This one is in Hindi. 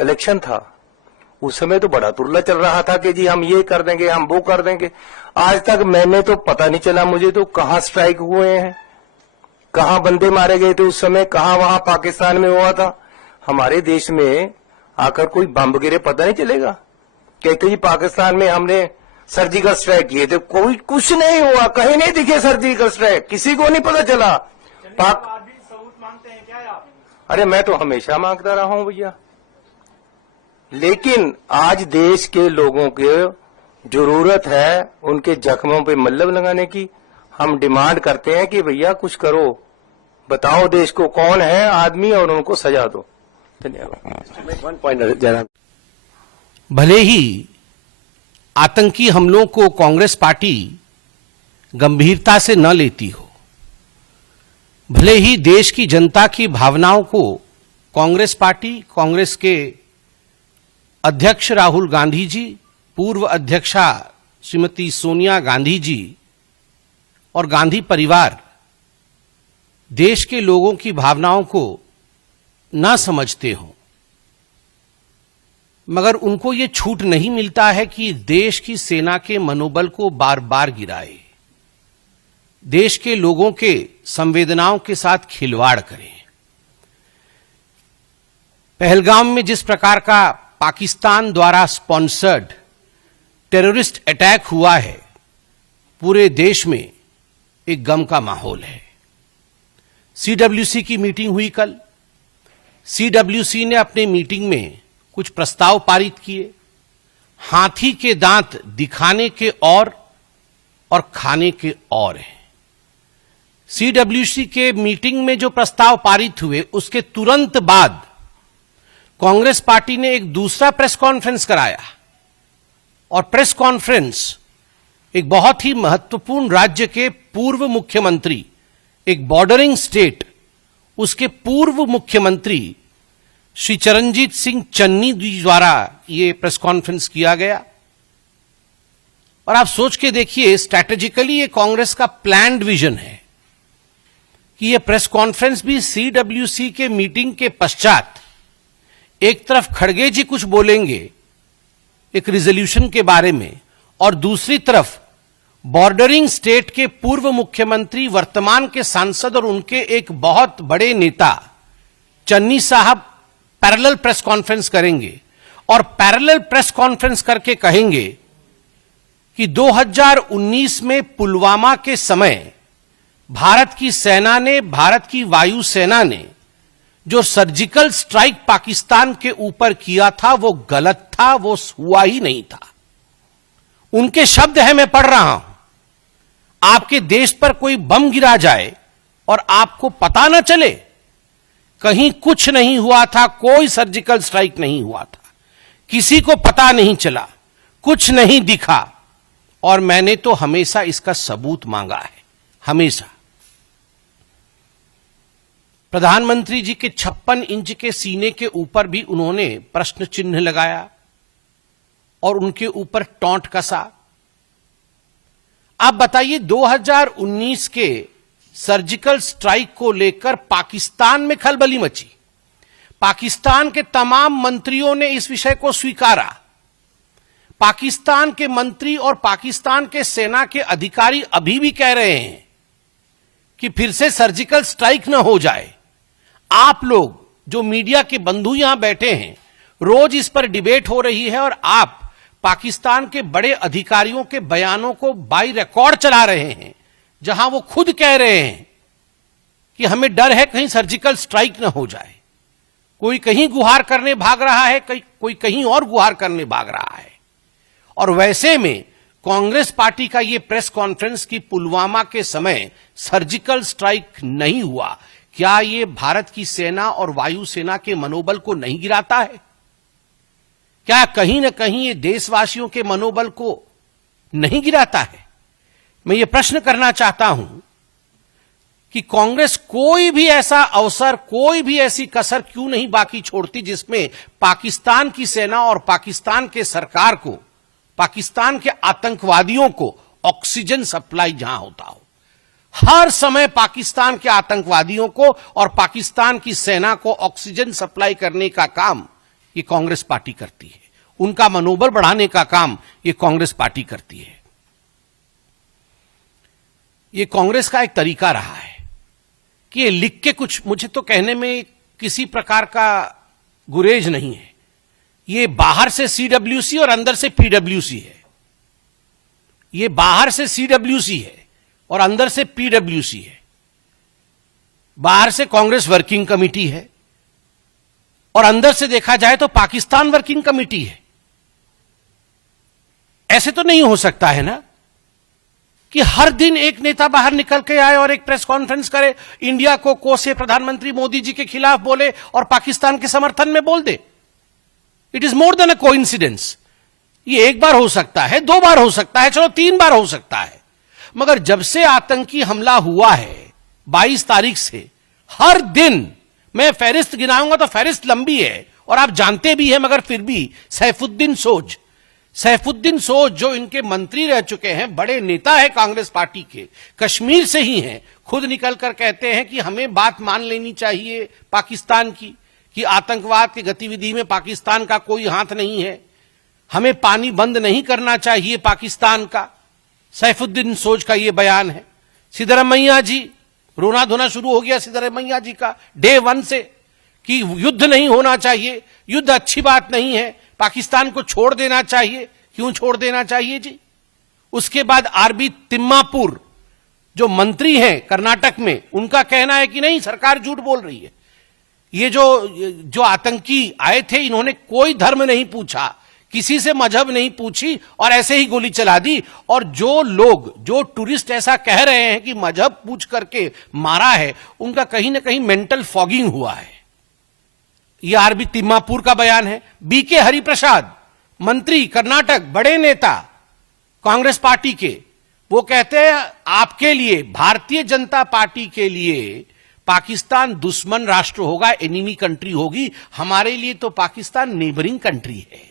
इलेक्शन था, उस समय तो बड़ा तुरला चल रहा था कि जी हम ये कर देंगे, हम वो कर देंगे। आज तक मैंने तो पता नहीं चला मुझे तो कहां स्ट्राइक हुए हैं, कहां बंदे मारे गए थे उस समय, कहां वहां पाकिस्तान में हुआ था। हमारे देश में आकर कोई बम गिरे पता नहीं चलेगा। कहते जी पाकिस्तान में हमने सर्जिकल स्ट्राइक किए थे, कोई कुछ नहीं हुआ, कहीं नहीं दिखे सर्जिकल स्ट्राइक, किसी को नहीं पता चला। सबूत मांगते हैं क्या आप? अरे मैं तो हमेशा मांगता रहा हूं भैया, लेकिन आज देश के लोगों की जरूरत है उनके जख्मों पे मल्लम लगाने की। हम डिमांड करते हैं कि भैया कुछ करो, बताओ देश को कौन है आदमी और उनको सजा दो। धन्यवाद। भले ही आतंकी हमलों को कांग्रेस पार्टी गंभीरता से न लेती हो, भले ही देश की जनता की भावनाओं को कांग्रेस पार्टी, कांग्रेस के अध्यक्ष राहुल गांधी जी, पूर्व अध्यक्षा श्रीमती सोनिया गांधी जी और गांधी परिवार देश के लोगों की भावनाओं को ना समझते हो, मगर उनको ये छूट नहीं मिलता है कि देश की सेना के मनोबल को बार बार गिराए, देश के लोगों के संवेदनाओं के साथ खिलवाड़ करें। पहलगाम में जिस प्रकार का पाकिस्तान द्वारा स्पॉन्सर्ड टेररिस्ट अटैक हुआ है, पूरे देश में एक गम का माहौल है। सीडब्ल्यूसी की मीटिंग हुई कल। सीडब्ल्यूसी ने अपने मीटिंग में कुछ प्रस्ताव पारित किए। हाथी के दांत दिखाने के और खाने के और हैं। सीडब्ल्यूसी के मीटिंग में जो प्रस्ताव पारित हुए उसके तुरंत बाद कांग्रेस पार्टी ने एक दूसरा प्रेस कॉन्फ्रेंस कराया, और प्रेस कॉन्फ्रेंस एक बहुत ही महत्वपूर्ण राज्य के पूर्व मुख्यमंत्री, एक बॉर्डरिंग स्टेट, उसके पूर्व मुख्यमंत्री श्री चरणजीत सिंह चन्नी द्वारा यह प्रेस कॉन्फ्रेंस किया गया। और आप सोच के देखिए, स्ट्रैटेजिकली ये कांग्रेस का प्लान्ड विजन है कि यह प्रेस कॉन्फ्रेंस भी सीडब्ल्यूसी के मीटिंग के पश्चात एक तरफ खड़गे जी कुछ बोलेंगे एक रिजोल्यूशन के बारे में, और दूसरी तरफ बॉर्डरिंग स्टेट के पूर्व मुख्यमंत्री, वर्तमान के सांसद और उनके एक बहुत बड़े नेता चन्नी साहब पैरेलल प्रेस कॉन्फ्रेंस करेंगे, और पैरेलल प्रेस कॉन्फ्रेंस करके कहेंगे कि 2019 में पुलवामा के समय भारत की सेना ने, भारत की वायुसेना ने जो सर्जिकल स्ट्राइक पाकिस्तान के ऊपर किया था वो गलत था, वो हुआ ही नहीं था। उनके शब्द है, मैं पढ़ रहा हूं, आपके देश पर कोई बम गिरा जाए और आपको पता ना चले, कहीं कुछ नहीं हुआ था, कोई सर्जिकल स्ट्राइक नहीं हुआ था, किसी को पता नहीं चला, कुछ नहीं दिखा, और मैंने तो हमेशा इसका सबूत मांगा है, हमेशा। प्रधानमंत्री जी के 56 इंच के सीने के ऊपर भी उन्होंने प्रश्न चिन्ह लगाया और उनके ऊपर टॉन्ट कसा। आप बताइए, 2019 के सर्जिकल स्ट्राइक को लेकर पाकिस्तान में खलबली मची, पाकिस्तान के तमाम मंत्रियों ने इस विषय को स्वीकारा, पाकिस्तान के मंत्री और पाकिस्तान के सेना के अधिकारी अभी भी कह रहे हैं कि फिर से सर्जिकल स्ट्राइक न हो जाए। आप लोग जो मीडिया के बंधु यहां बैठे हैं, रोज इस पर डिबेट हो रही है, और आप पाकिस्तान के बड़े अधिकारियों के बयानों को बाई रिकॉर्ड चला रहे हैं, जहां वो खुद कह रहे हैं कि हमें डर है कहीं सर्जिकल स्ट्राइक न हो जाए। कोई कहीं गुहार करने भाग रहा है, कोई कहीं और गुहार करने भाग रहा है। और वैसे में कांग्रेस पार्टी का यह प्रेस कॉन्फ्रेंस कि पुलवामा के समय सर्जिकल स्ट्राइक नहीं हुआ, क्या यह भारत की सेना और वायुसेना के मनोबल को नहीं गिराता है? क्या कहीं ना कहीं ये देशवासियों के मनोबल को नहीं गिराता है? मैं ये प्रश्न करना चाहता हूं कि कांग्रेस कोई भी ऐसा अवसर, कोई भी ऐसी कसर क्यों नहीं बाकी छोड़ती जिसमें पाकिस्तान की सेना और पाकिस्तान के सरकार को, पाकिस्तान के आतंकवादियों को ऑक्सीजन सप्लाई जहां होता हो। हर समय पाकिस्तान के आतंकवादियों को और पाकिस्तान की सेना को ऑक्सीजन सप्लाई करने का काम ये कांग्रेस पार्टी करती है। उनका मनोबल बढ़ाने का काम ये कांग्रेस पार्टी करती है। ये कांग्रेस का एक तरीका रहा है कि ये लिख के कुछ, मुझे तो कहने में किसी प्रकार का गुरेज नहीं है। ये बाहर से सीडब्ल्यूसी और अंदर से पीडब्ल्यूसी है। ये बाहर से सीडब्ल्यूसी है और अंदर से पीडब्ल्यूसी है। बाहर से कांग्रेस वर्किंग कमेटी है और अंदर से देखा जाए तो पाकिस्तान वर्किंग कमेटी है। ऐसे तो नहीं हो सकता है ना कि हर दिन एक नेता बाहर निकल के आए और एक प्रेस कॉन्फ्रेंस करे, इंडिया को कोसे प्रधानमंत्री मोदी जी के खिलाफ बोले और पाकिस्तान के समर्थन में बोल दे। It is more than a coincidence. ये एक बार हो सकता है, 2 बार हो सकता है, चलो 3 बार हो सकता है, मगर जब से आतंकी हमला हुआ है 22 तारीख से, हर दिन मैं फहरिस्त गिनाऊंगा तो फहरिस्त लंबी है और आप जानते भी हैं, मगर फिर भी सैफुद्दीन सोज जो इनके मंत्री रह चुके हैं, बड़े नेता है कांग्रेस पार्टी के, कश्मीर से ही हैं, खुद निकलकर कहते हैं कि हमें बात मान लेनी चाहिए पाकिस्तान की कि आतंकवाद की गतिविधि में पाकिस्तान का कोई हाथ नहीं है, हमें पानी बंद नहीं करना चाहिए पाकिस्तान का। सैफुद्दीन सोज का यह बयान है। सिद्धरमैया जी, रोना धोना शुरू हो गया सिद्धरमैया जी का डे 1 से कि युद्ध नहीं होना चाहिए, युद्ध अच्छी बात नहीं है, पाकिस्तान को छोड़ देना चाहिए। क्यों छोड़ देना चाहिए जी? उसके बाद आरबी तिम्मापुर जो मंत्री हैं कर्नाटक में, उनका कहना है कि नहीं, सरकार झूठ बोल रही है। ये जो आतंकी आए थे, इन्होंने कोई धर्म नहीं पूछा, किसी से मजहब नहीं पूछी और ऐसे ही गोली चला दी। और जो टूरिस्ट ऐसा कह रहे हैं कि मजहब पूछ करके मारा है, उनका कहीं ना कहीं मेंटल फॉगिंग हुआ है। यह आरबी तिम्मापुर का बयान है। बीके हरिप्रसाद, मंत्री कर्नाटक, बड़े नेता कांग्रेस पार्टी के, वो कहते हैं आपके लिए, भारतीय जनता पार्टी के लिए पाकिस्तान दुश्मन राष्ट्र होगा, एनिमी कंट्री होगी, हमारे लिए तो पाकिस्तान नेबरिंग कंट्री है।